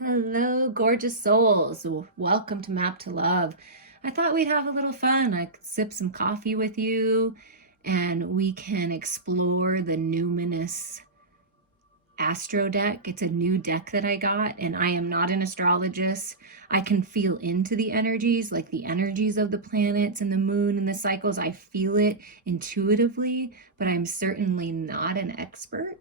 Hello, gorgeous souls. Welcome to Map to Love. I thought we'd have a little fun. I could sip some coffee with you and we can explore the Numinous Astro deck. It's a new deck that I got, and I am not an astrologist. I can feel into the energies, like the energies of the planets and the moon and the cycles. I feel it intuitively, but I'm certainly not an expert.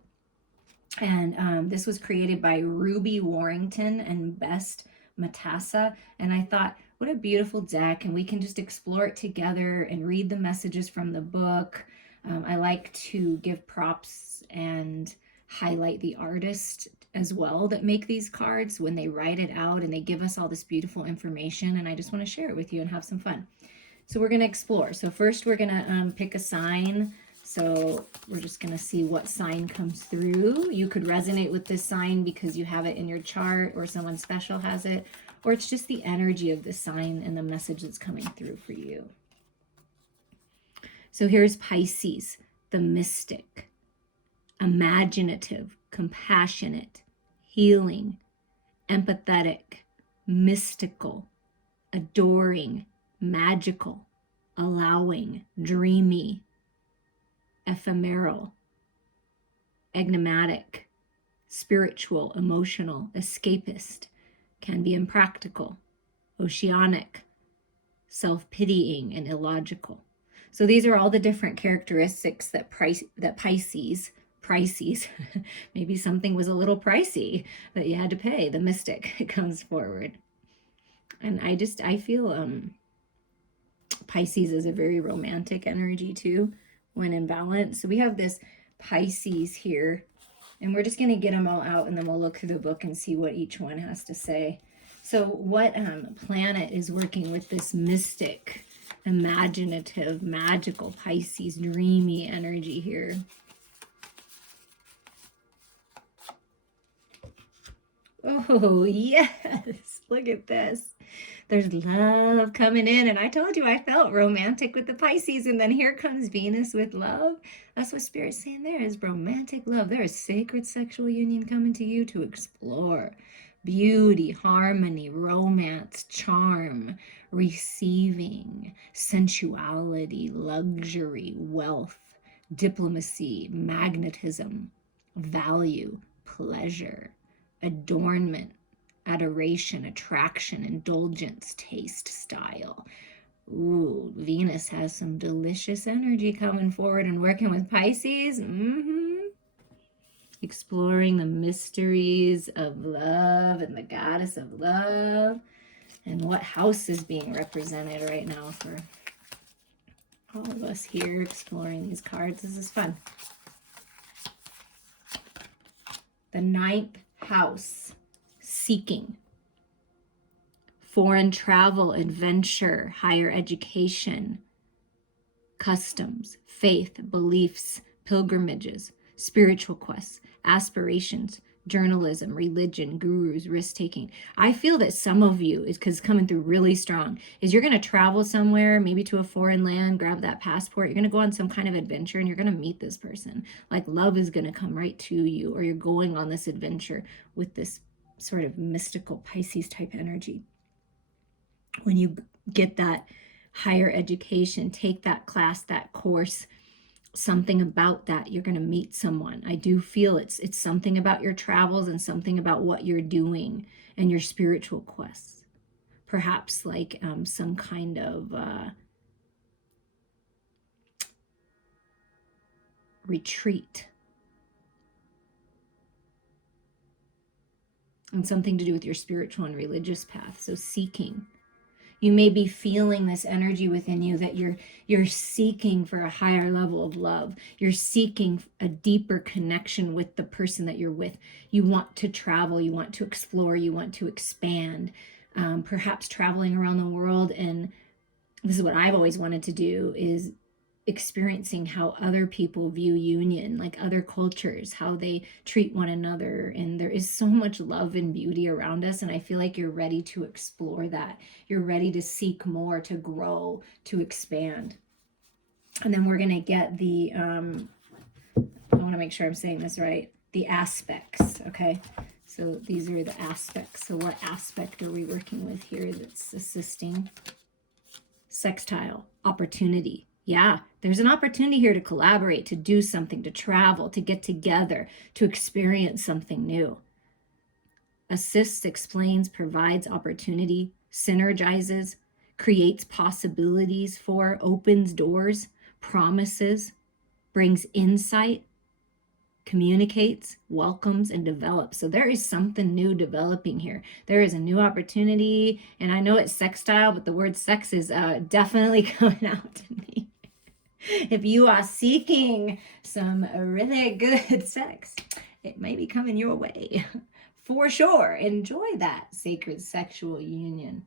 And this was created by Ruby Warrington and Best Matassa. And I thought, what a beautiful deck, and we can just explore it together and read the messages from the book. I like to give props and highlight the artist as well that make these cards when they write it out, and they give us all this beautiful information, and I just want to share it with you and have some fun. So we're going to explore. So first we're going to pick a sign. So we're just going to see what sign comes through. You could resonate with this sign because you have it in your chart, or someone special has it, or it's just the energy of the sign and the message that's coming through for you. So here's Pisces, the mystic, imaginative, compassionate, healing, empathetic, mystical, adoring, magical, allowing, dreamy, ephemeral, enigmatic, spiritual, emotional, escapist, can be impractical, oceanic, self-pitying, and illogical. So these are all the different characteristics that Pisces, maybe something was a little pricey that you had to pay, the mystic comes forward. And I feel Pisces is a very romantic energy too, when in balance. So we have this Pisces here, and we're just going to get them all out, and then we'll look through the book and see what each one has to say. So what planet is working with this mystic, imaginative, magical Pisces, dreamy energy here? Oh, yes. Look at this. There's love coming in, and I told you I felt romantic with the Pisces, and then here comes Venus with love. That's what Spirit's saying there is romantic love. There is sacred sexual union coming to you to explore. Beauty, harmony, romance, charm, receiving, sensuality, luxury, wealth, diplomacy, magnetism, value, pleasure, adornment, adoration, attraction, indulgence, taste, style. Ooh, Venus has some delicious energy coming forward and working with Pisces. Exploring the mysteries of love and the goddess of love. And what house is being represented right now for all of us here exploring these cards. This is fun. The 9th house, seeking, foreign travel, adventure, higher education, customs, faith, beliefs, pilgrimages, spiritual quests, aspirations, journalism, religion, gurus, risk-taking. I feel that some of you, is because coming through really strong, is you're going to travel somewhere, maybe to a foreign land, grab that passport, you're going to go on some kind of adventure, and you're going to meet this person. Like love is going to come right to you, or you're going on this adventure with this sort of mystical Pisces type energy. When you get that higher education, take that class, that course, something about that, you're going to meet someone. I do feel it's something about your travels and something about what you're doing and your spiritual quests. Perhaps like some kind of retreat, and something to do with your spiritual and religious path. So seeking. You may be feeling this energy within you that you're seeking for a higher level of love. You're seeking a deeper connection with the person that you're with. You want to travel, you want to explore, you want to expand. Perhaps traveling around the world, and this is what I've always wanted to do, is experiencing how other people view union, like other cultures, how they treat one another. And there is so much love and beauty around us, and I feel like you're ready to explore that. You're ready to seek more, to grow, to expand. And then we're going to get the I want to make sure I'm saying this right, the aspects. Okay, So these are the aspects. So what aspect are we working with here that's assisting? Sextile, opportunity. Yeah, there's an opportunity here to collaborate, to do something, to travel, to get together, to experience something new. Assists, explains, provides opportunity, synergizes, creates possibilities for, opens doors, promises, brings insight, communicates, welcomes, and develops. So there is something new developing here. There is a new opportunity, and I know it's sextile, but the word sex is definitely coming out to me. If you are seeking some really good sex, it may be coming your way. For sure. Enjoy that sacred sexual union.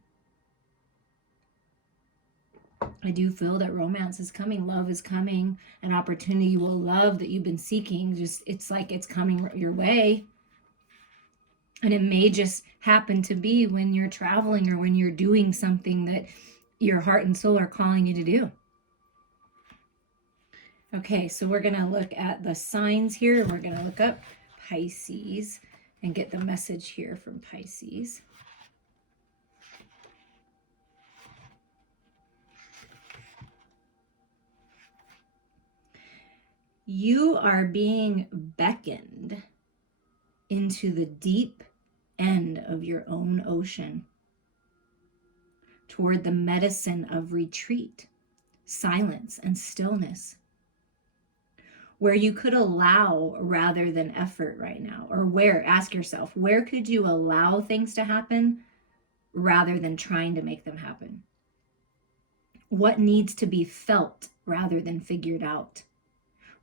I do feel that romance is coming, love is coming, an opportunity you will love that you've been seeking. Just, it's like it's coming your way. And it may just happen to be when you're traveling or when you're doing something that your heart and soul are calling you to do. Okay, so we're going to look at the signs here. We're going to look up Pisces and get the message here from Pisces. You are being beckoned into the deep end of your own ocean, toward the medicine of retreat, silence, and stillness, where you could allow rather than effort right now. Or where, ask yourself, where could you allow things to happen rather than trying to make them happen? What needs to be felt rather than figured out?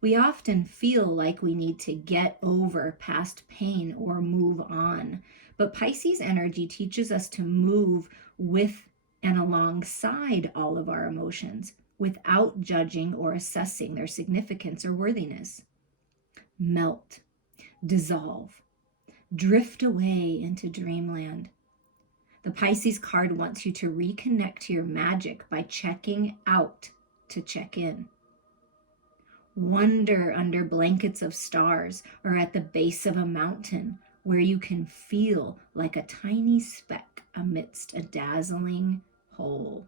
We often feel like we need to get over past pain or move on. But Pisces energy teaches us to move with and alongside all of our emotions without judging or assessing their significance or worthiness. Melt, dissolve, drift away into dreamland. The Pisces card wants you to reconnect to your magic by checking out to check in. Wander under blankets of stars or at the base of a mountain where you can feel like a tiny speck amidst a dazzling whole.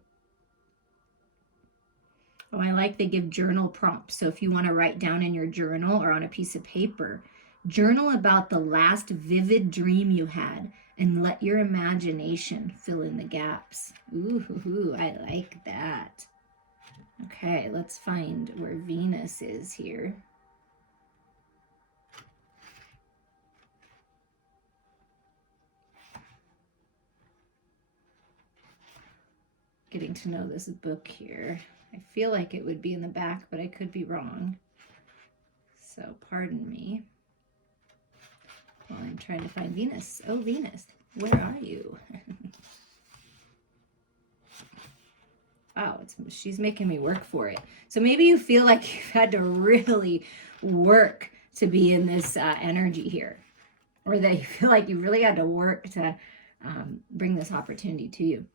Oh, I like they give journal prompts. So if you want to write down in your journal or on a piece of paper, journal about the last vivid dream you had and let your imagination fill in the gaps. Ooh, I like that. Okay, let's find where Venus is here. Getting to know this book here. I feel like it would be in the back, but I could be wrong. So pardon me while I'm trying to find Venus. Oh, Venus, where are you? Oh, she's making me work for it. So maybe you feel like you've had to really work to be in this energy here, or that you feel like you really had to work to bring this opportunity to you.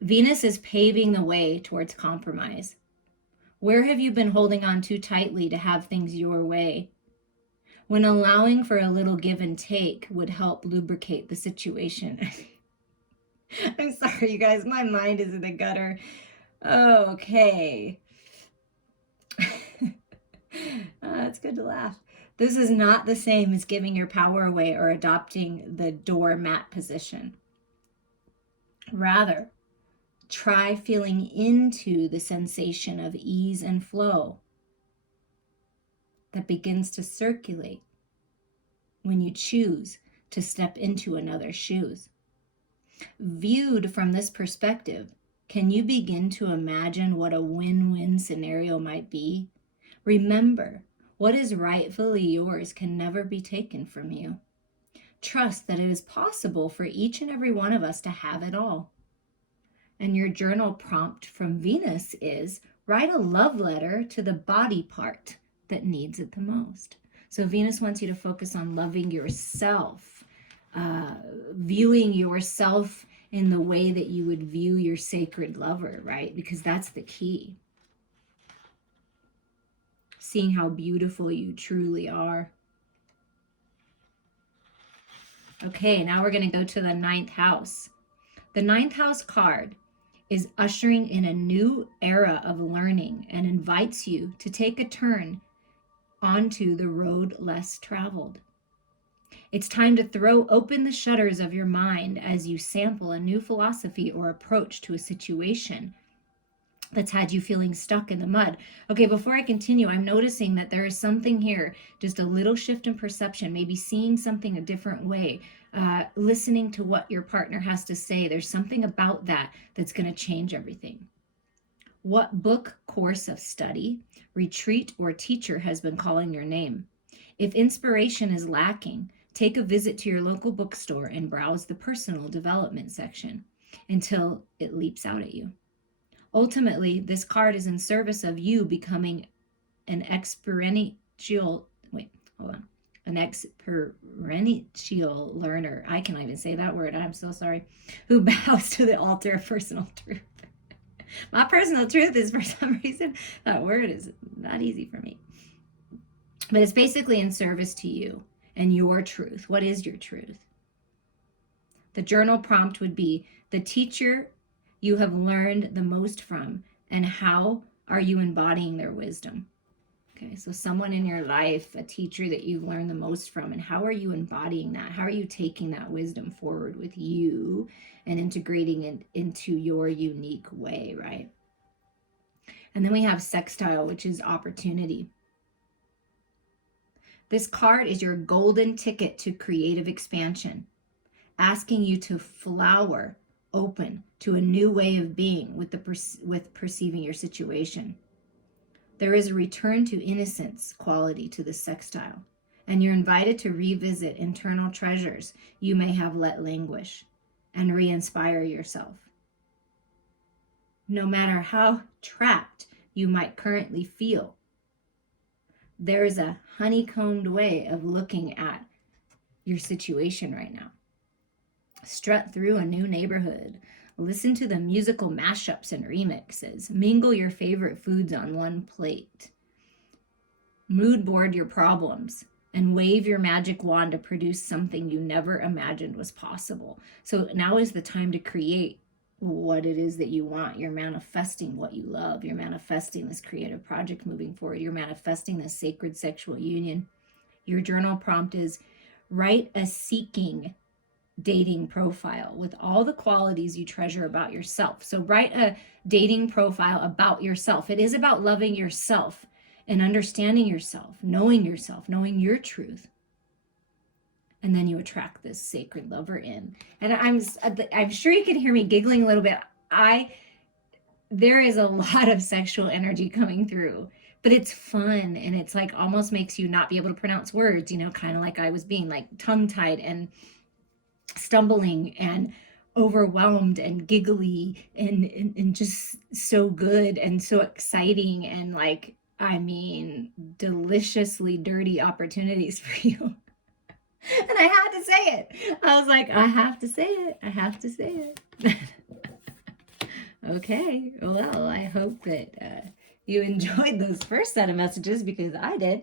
Venus is paving the way towards compromise. Where have you been holding on too tightly to have things your way, when allowing for a little give and take would help lubricate the situation? I'm sorry, you guys, my mind is in the gutter. Okay. It's good to laugh. This is not the same as giving your power away or adopting the doormat position. Rather, try feeling into the sensation of ease and flow that begins to circulate when you choose to step into another's shoes. Viewed from this perspective, can you begin to imagine what a win-win scenario might be? Remember, what is rightfully yours can never be taken from you. Trust that it is possible for each and every one of us to have it all. And your journal prompt from Venus is, write a love letter to the body part that needs it the most. So Venus wants you to focus on loving yourself, viewing yourself in the way that you would view your sacred lover, right? Because that's the key. Seeing how beautiful you truly are. Okay, now we're going to go to the ninth house. The ninth house card is ushering in a new era of learning and invites you to take a turn onto the road less traveled. It's time to throw open the shutters of your mind as you sample a new philosophy or approach to a situation that's had you feeling stuck in the mud. Okay, before I continue, I'm noticing that there is something here, just a little shift in perception, maybe seeing something a different way, listening to what your partner has to say. There's something about that that's going to change everything. What book, course of study, retreat, or teacher has been calling your name? If inspiration is lacking, take a visit to your local bookstore and browse the personal development section until it leaps out at you. Ultimately, this card is in service of you becoming an experiential learner. I cannot even say that word. I'm so sorry. Who bows to the altar of personal truth. My personal truth is, for some reason, that word is not easy for me. But it's basically in service to you and your truth. What is your truth? The journal prompt would be the teacher you have learned the most from, and how are you embodying their wisdom? Okay, so someone in your life, a teacher that you've learned the most from, and how are you embodying that? How are you taking that wisdom forward with you and integrating it into your unique way, right? And then we have sextile, which is opportunity. This card is your golden ticket to creative expansion, asking you to flower open to a new way of being with perceiving your situation. There is a return to innocence quality to this sextile, and you're invited to revisit internal treasures you may have let languish and re-inspire yourself. No matter how trapped you might currently feel, there is a honeycombed way of looking at your situation right now. Strut through a new neighborhood. Listen to the musical mashups and remixes. Mingle your favorite foods on one plate. Mood board your problems and wave your magic wand to produce something you never imagined was possible. So now is the time to create what it is that you want. You're manifesting what you love. You're manifesting this creative project moving forward. You're manifesting this sacred sexual union. Your journal prompt is write a seeking dating profile with all the qualities you treasure about yourself. So write a dating profile about yourself. It is about loving yourself and understanding yourself, knowing your truth. And then you attract this sacred lover in. And I'm sure you can hear me giggling a little bit. There is a lot of sexual energy coming through, but it's fun, and it's like almost makes you not be able to pronounce words, kind of like I was being like tongue-tied and stumbling and overwhelmed and giggly and just so good and so exciting and deliciously dirty opportunities for you. And I had to say it. I was like, I have to say it. Okay, well, I hope that you enjoyed those first set of messages, because I did.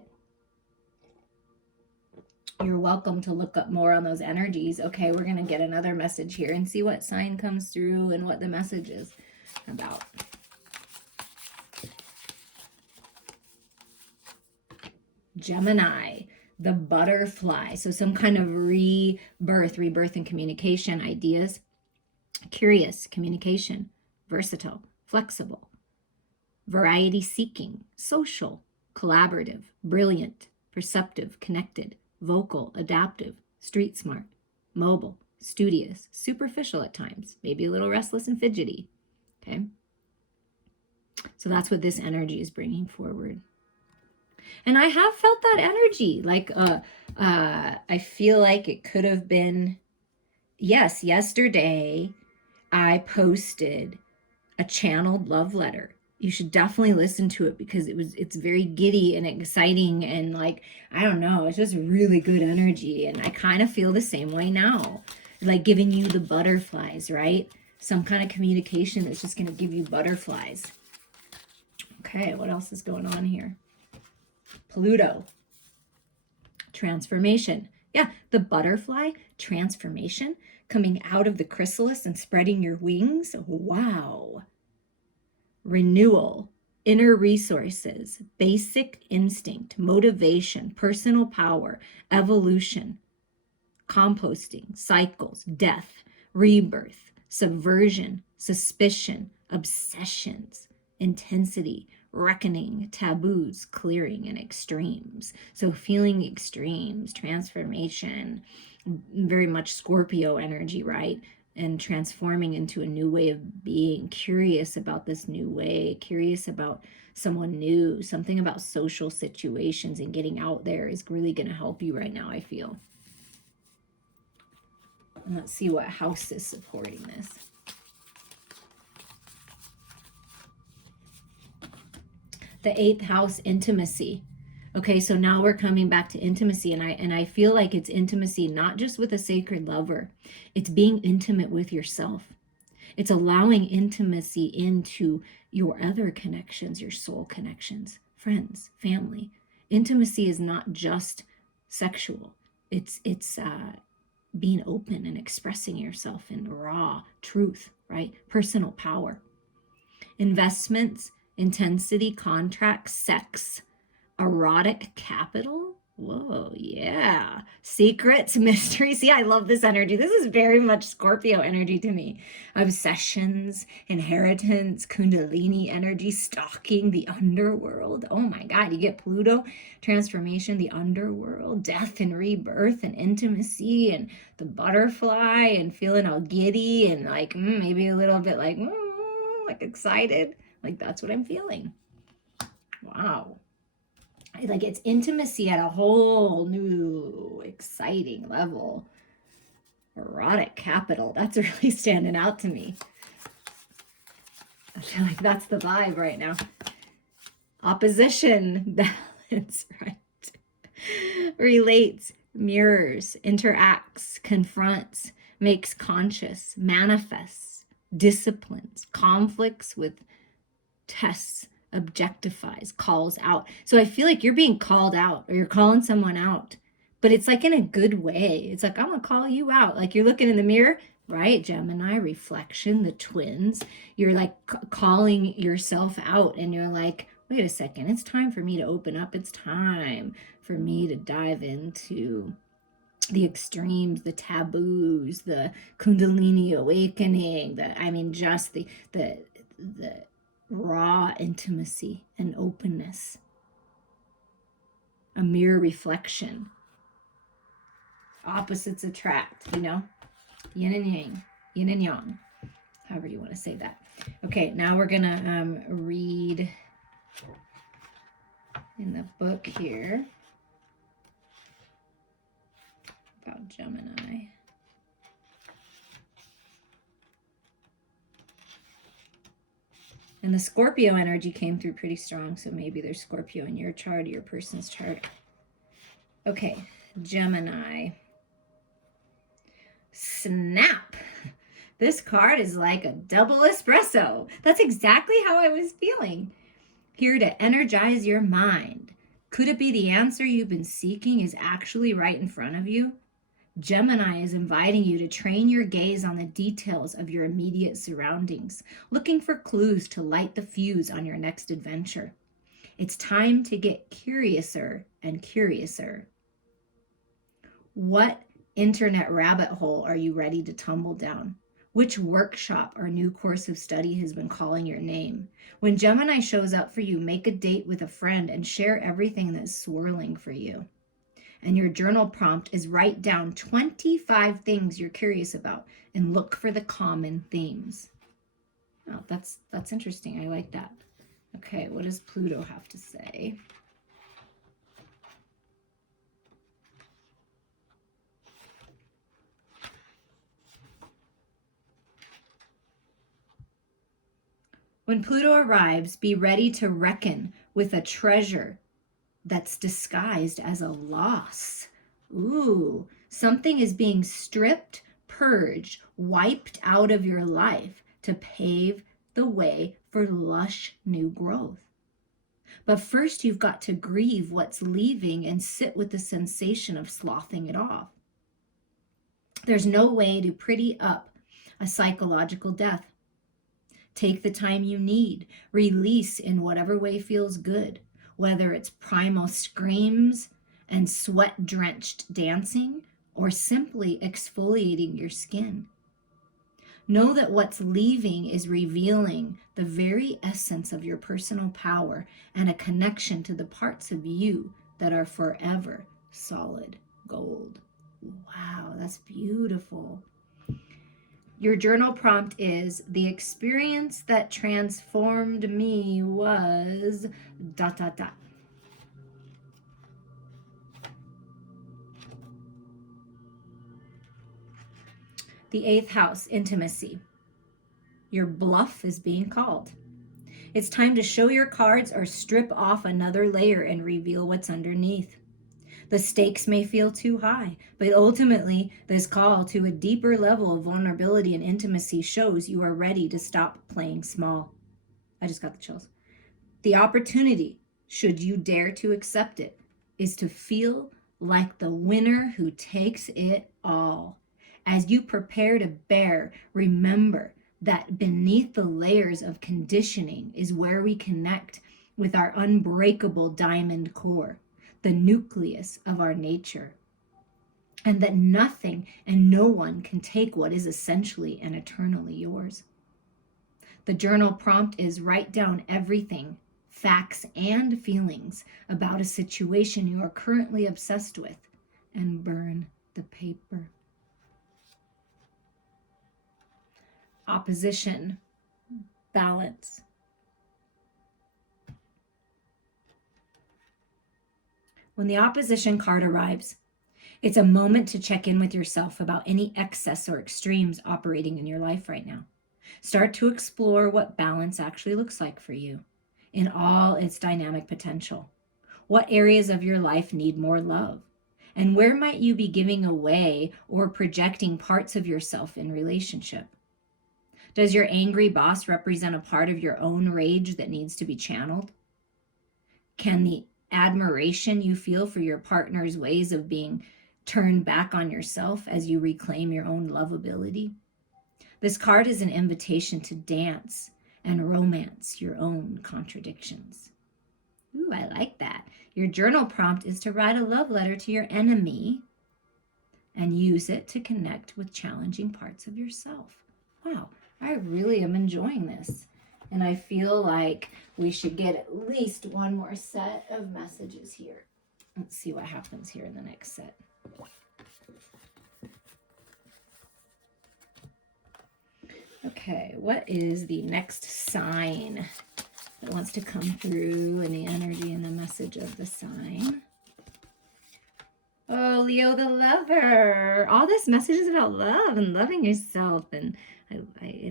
You're welcome to look up more on those energies. Okay, we're going to get another message here and see what sign comes through and what the message is about. Gemini, the butterfly. So some kind of rebirth in communication, ideas. Curious, communication. Versatile, flexible. Variety seeking, social, collaborative, brilliant, perceptive, connected. Vocal, adaptive, street smart, mobile, studious, superficial at times, maybe a little restless and fidgety. Okay. So that's what this energy is bringing forward. And I have felt that energy. I feel like it could have been, yes, yesterday I posted a channeled love letter. You should definitely listen to it, because it's very giddy and exciting, and I don't know, it's just really good energy. And I kind of feel the same way now, like giving you the butterflies, right? Some kind of communication that's just going to give you butterflies. Okay, what else is going on here? Pluto Transformation. Yeah, the butterfly transformation, coming out of the chrysalis and spreading your wings. Wow. Renewal, inner resources, basic instinct, motivation, personal power, evolution, composting, cycles, death, rebirth, subversion, suspicion, obsessions, intensity, reckoning, taboos, clearing, and extremes. So feeling extremes, transformation, very much Scorpio energy, right? And transforming into a new way of being, curious about this new way, curious about someone new, something about social situations, and getting out there is really going to help you right now, I feel. And let's see what house is supporting this. The 8th house, intimacy. Okay, so now we're coming back to intimacy, and I feel like it's intimacy not just with a sacred lover. It's being intimate with yourself. It's allowing intimacy into your other connections, your soul connections, friends, family. Intimacy is not just sexual. It's being open and expressing yourself in raw truth, right? Personal power. Investments, intensity, contracts, sex, erotic capital. Whoa, yeah. Secrets, mysteries. See, I love this energy. This is very much Scorpio energy to me. Obsessions, inheritance, Kundalini energy, stalking the underworld. Oh my God, you get Pluto transformation, the underworld, death and rebirth and intimacy and the butterfly and feeling all giddy and like maybe a little bit like excited. Like that's what I'm feeling. Wow. Like it's intimacy at a whole new exciting level. Erotic capital, that's really standing out to me. I feel like that's the vibe right now. Opposition, balance, right? Relates, mirrors, interacts, confronts, makes conscious, manifests, disciplines, conflicts with tests, objectifies, calls out. So I feel like you're being called out or you're calling someone out, but it's like in a good way. It's like, I'm going to call you out. Like you're looking in the mirror, right? Gemini, reflection, the twins. You're like calling yourself out and you're like, wait a second, it's time for me to open up. It's time for me to dive into the extremes, the taboos, the Kundalini awakening, just the raw intimacy and openness. A mirror reflection. Opposites attract, yin and yang, yin and yang, however you want to say that. Okay, now we're gonna read in the book here about Gemini. And the Scorpio energy came through pretty strong, so maybe there's Scorpio in your chart or your person's chart. Okay, Gemini. Snap. This card is like a double espresso. That's exactly how I was feeling. Here to energize your mind. Could it be the answer you've been seeking is actually right in front of you? Gemini is inviting you to train your gaze on the details of your immediate surroundings, looking for clues to light the fuse on your next adventure. It's time to get curiouser and curiouser. What internet rabbit hole are you ready to tumble down? Which workshop or new course of study has been calling your name? When Gemini shows up for you, make a date with a friend and share everything that's swirling for you. And your journal prompt is write down 25 things you're curious about and look for the common themes. Oh, that's interesting. I like that. Okay, what does Pluto have to say? When Pluto arrives, be ready to reckon with a treasure that's disguised as a loss. Ooh, something is being stripped, purged, wiped out of your life to pave the way for lush new growth. But first, you've got to grieve what's leaving and sit with the sensation of sloughing it off. There's no way to pretty up a psychological death. Take the time you need. Release in whatever way feels good, whether it's primal screams and sweat-drenched dancing or simply exfoliating your skin. Know that what's leaving is revealing the very essence of your personal power and a connection to the parts of you that are forever solid gold. Wow, that's beautiful. Your journal prompt is, the experience that transformed me was ... The 8th house, intimacy. Your bluff is being called. It's time to show your cards or strip off another layer and reveal what's underneath. The stakes may feel too high, but ultimately, this call to a deeper level of vulnerability and intimacy shows you are ready to stop playing small. I just got the chills. The opportunity, should you dare to accept it, is to feel like the winner who takes it all. As you prepare to bear, remember that beneath the layers of conditioning is where we connect with our unbreakable diamond core, the nucleus of our nature, and that nothing and no one can take what is essentially and eternally yours. The journal prompt is, write down everything, facts and feelings about a situation you are currently obsessed with, and burn the paper. Opposition, balance. When the opposition card arrives, it's a moment to check in with yourself about any excess or extremes operating in your life right now. Start to explore what balance actually looks like for you in all its dynamic potential. What areas of your life need more love? And where might you be giving away or projecting parts of yourself in relationship? Does your angry boss represent a part of your own rage that needs to be channeled? Can the admiration you feel for your partner's ways of being turned back on yourself as you reclaim your own lovability? This card is an invitation to dance and romance your own contradictions. Ooh, I like that. Your journal prompt is to write a love letter to your enemy and use it to connect with challenging parts of yourself. Wow, I really am enjoying this. And I feel like we should get at least one more set of messages here. Let's see what happens here in the next set. Okay, what is the next sign that wants to come through in the energy and the message of the sign? Oh, Leo the lover. All this message is about love and loving yourself and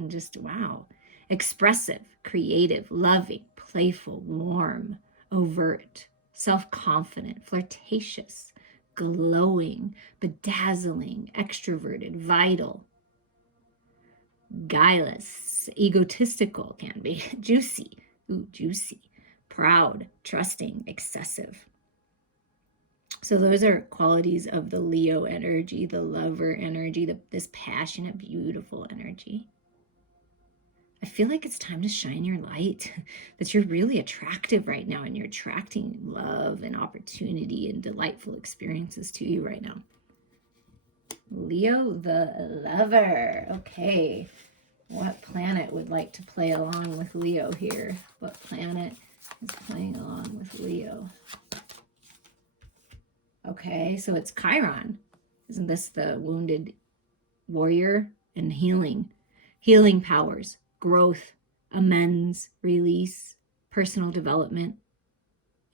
just, wow. Expressive, creative, loving, playful, warm, overt, self-confident, flirtatious, glowing, bedazzling, extroverted, vital, guileless, egotistical can be, juicy, proud, trusting, excessive. So those are qualities of the Leo energy, the lover energy, this passionate, beautiful energy. I feel like it's time to shine your light, that you're really attractive right now and you're attracting love and opportunity and delightful experiences to you right now. Leo the lover. Okay. What planet would like to play along with Leo here? What planet is playing along with Leo? Okay, so it's Chiron. Isn't this the wounded warrior? And healing powers, growth, amends, release, personal development,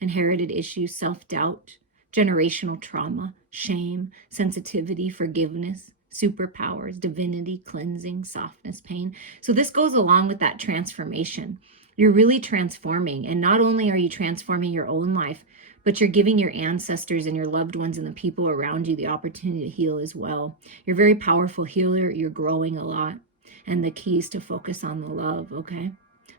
inherited issues, self-doubt, generational trauma, shame, sensitivity, forgiveness, superpowers, divinity, cleansing, softness, pain. So this goes along with that transformation. You're really transforming, and not only are you transforming your own life, but you're giving your ancestors and your loved ones and the people around you the opportunity to heal as well. You're a very powerful healer. You're growing a lot. And the key is to focus on the love, okay?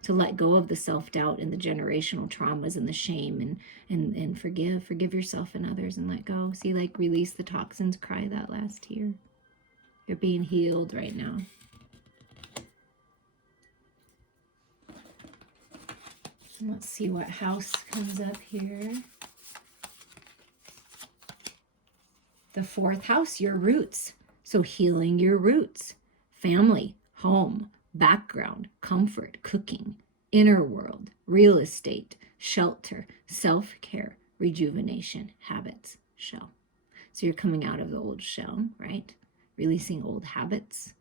to let go of the self-doubt and the generational traumas and the shame, and forgive yourself and others, and let go. See, like, release the toxins, cry that last tear. You're being healed right now. Let's see what house comes up here. The 4th house, your roots. So healing your roots. Family, home, background, comfort, cooking, inner world, real estate, shelter, self-care, rejuvenation, habits, shell. So you're coming out of the old shell, right? Releasing old habits.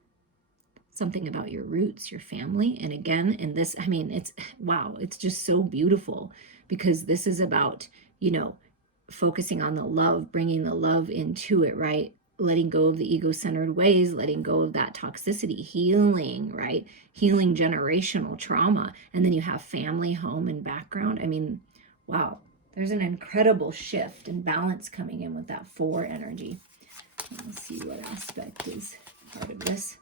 Something about your roots, your family. And again, in this, I mean, it's, wow, it's just so beautiful, because this is about, you know, focusing on the love, bringing the love into it, right? Letting go of the ego-centered ways, letting go of that toxicity, healing, right? Healing generational trauma. And then you have family, home, and background. I mean, wow, there's an incredible shift and balance coming in with that 4 energy. Let's see what aspect is part of this.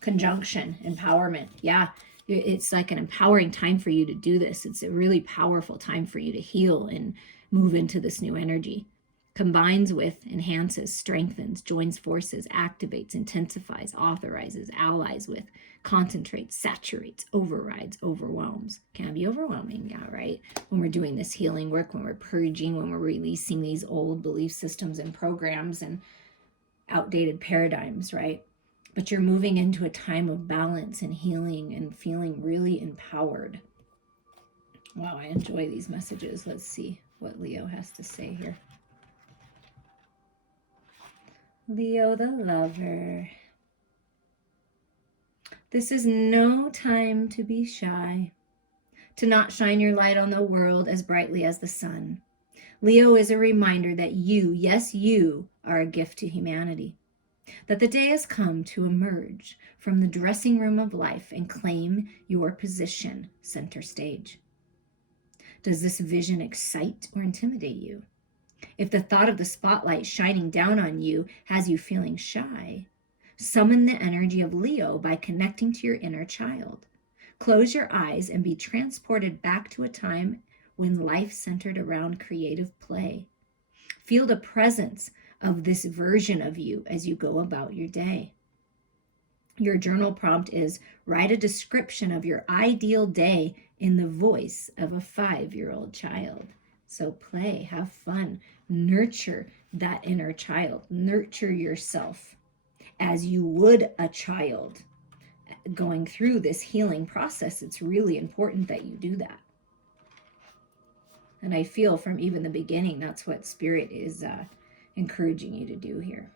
Conjunction, empowerment. Yeah, it's like an empowering time for you to do this. It's a really powerful time for you to heal and move into this new energy. Combines with, enhances, strengthens, joins forces, activates, intensifies, authorizes, allies with, concentrates, saturates, overrides, overwhelms. Can be overwhelming, yeah, right? When we're doing this healing work, when we're purging, when we're releasing these old belief systems and programs and outdated paradigms, right? But you're moving into a time of balance and healing and feeling really empowered. Wow, I enjoy these messages. Let's see what Leo has to say here. Leo the lover. This is no time to be shy, to not shine your light on the world as brightly as the sun. Leo is a reminder that you, yes, you, are a gift to humanity. That the day has come to emerge from the dressing room of life and claim your position center stage. Does this vision excite or intimidate you? If the thought of the spotlight shining down on you has you feeling shy, summon the energy of Leo by connecting to your inner child. Close your eyes and be transported back to a time when life centered around creative play. Feel the presence of this version of you as you go about your day. Your journal prompt is write a description of your ideal day in the voice of a 5-year-old child. So play, have fun, nurture that inner child, nurture yourself as you would a child. Going through this healing process, it's really important that you do that. And I feel from even the beginning, that's what Spirit is encouraging you to do here.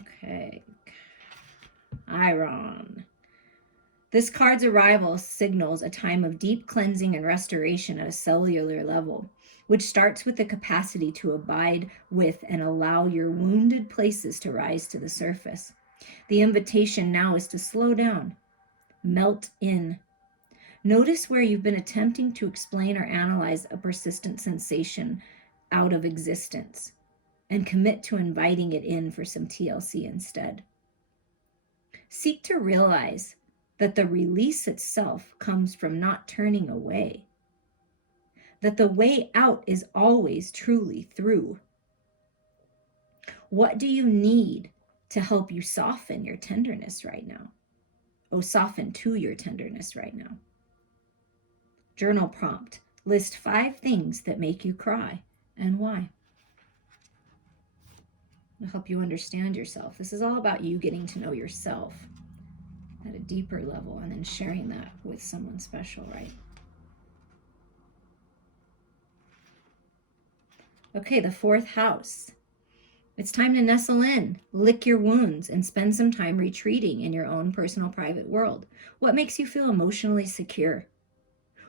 Okay. Chiron. This card's arrival signals a time of deep cleansing and restoration at a cellular level, which starts with the capacity to abide with and allow your wounded places to rise to the surface. The invitation now is to slow down, melt in. Notice where you've been attempting to explain or analyze a persistent sensation out of existence, and commit to inviting it in for some TLC instead. Seek to realize that the release itself comes from not turning away, that the way out is always truly through. What do you need to help you soften your tenderness right now? Oh, soften to your tenderness right now. Journal prompt, list 5 things that make you cry and why. It'll help you understand yourself. This is all about you getting to know yourself at a deeper level and then sharing that with someone special, right? Okay, the 4th house. It's time to nestle in, lick your wounds, and spend some time retreating in your own personal private world. What makes you feel emotionally secure?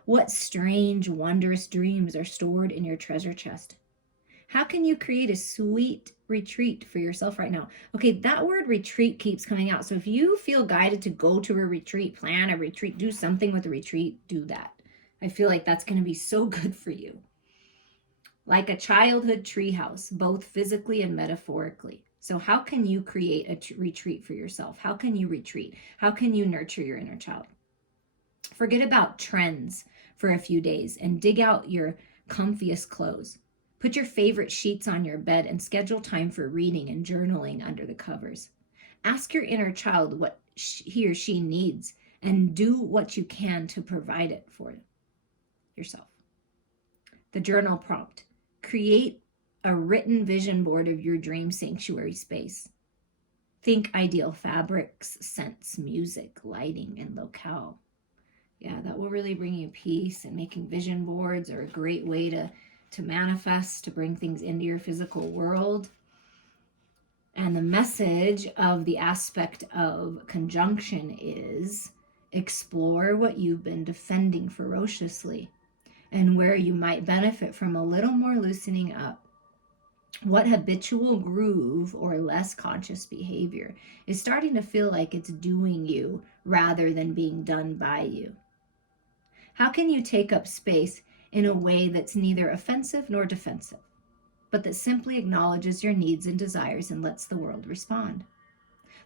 What strange, wondrous dreams are stored in your treasure chest? How can you create a sweet retreat for yourself right now? Okay, that word retreat keeps coming out. So if you feel guided to go to a retreat, plan a retreat, do something with a retreat, do that. I feel like that's going to be so good for you. Like a childhood treehouse, both physically and metaphorically. So how can you create a retreat for yourself? How can you retreat? How can you nurture your inner child? Forget about trends for a few days and dig out your comfiest clothes. Put your favorite sheets on your bed and schedule time for reading and journaling under the covers. Ask your inner child what he or she needs and do what you can to provide it for yourself. The journal prompt: create a written vision board of your dream sanctuary space. Think ideal fabrics, scents, music, lighting, and locale. Yeah, that will really bring you peace, and making vision boards are a great way to manifest, to bring things into your physical world. And the message of the aspect of conjunction is explore what you've been defending ferociously and where you might benefit from a little more loosening up. What habitual groove or less conscious behavior is starting to feel like it's doing you rather than being done by you? How can you take up space in a way that's neither offensive nor defensive, but that simply acknowledges your needs and desires and lets the world respond?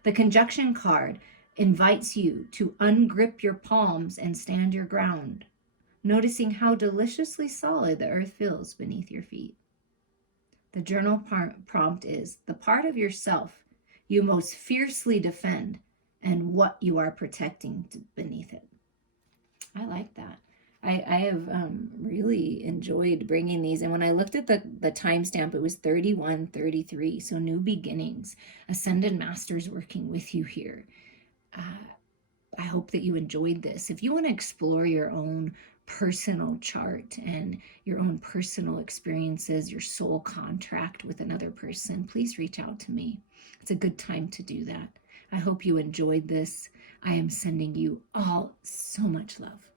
The conjunction card invites you to ungrip your palms and stand your ground, noticing how deliciously solid the earth feels beneath your feet. The journal prompt is the part of yourself you most fiercely defend and what you are protecting beneath it. I like that. I have really enjoyed bringing these. And when I looked at the timestamp, it was 31:33. So new beginnings, ascended masters working with you here. I hope that you enjoyed this. If you want to explore your own personal chart and your own personal experiences, your soul contract with another person, please reach out to me. It's a good time to do that. I hope you enjoyed this. I am sending you all so much love.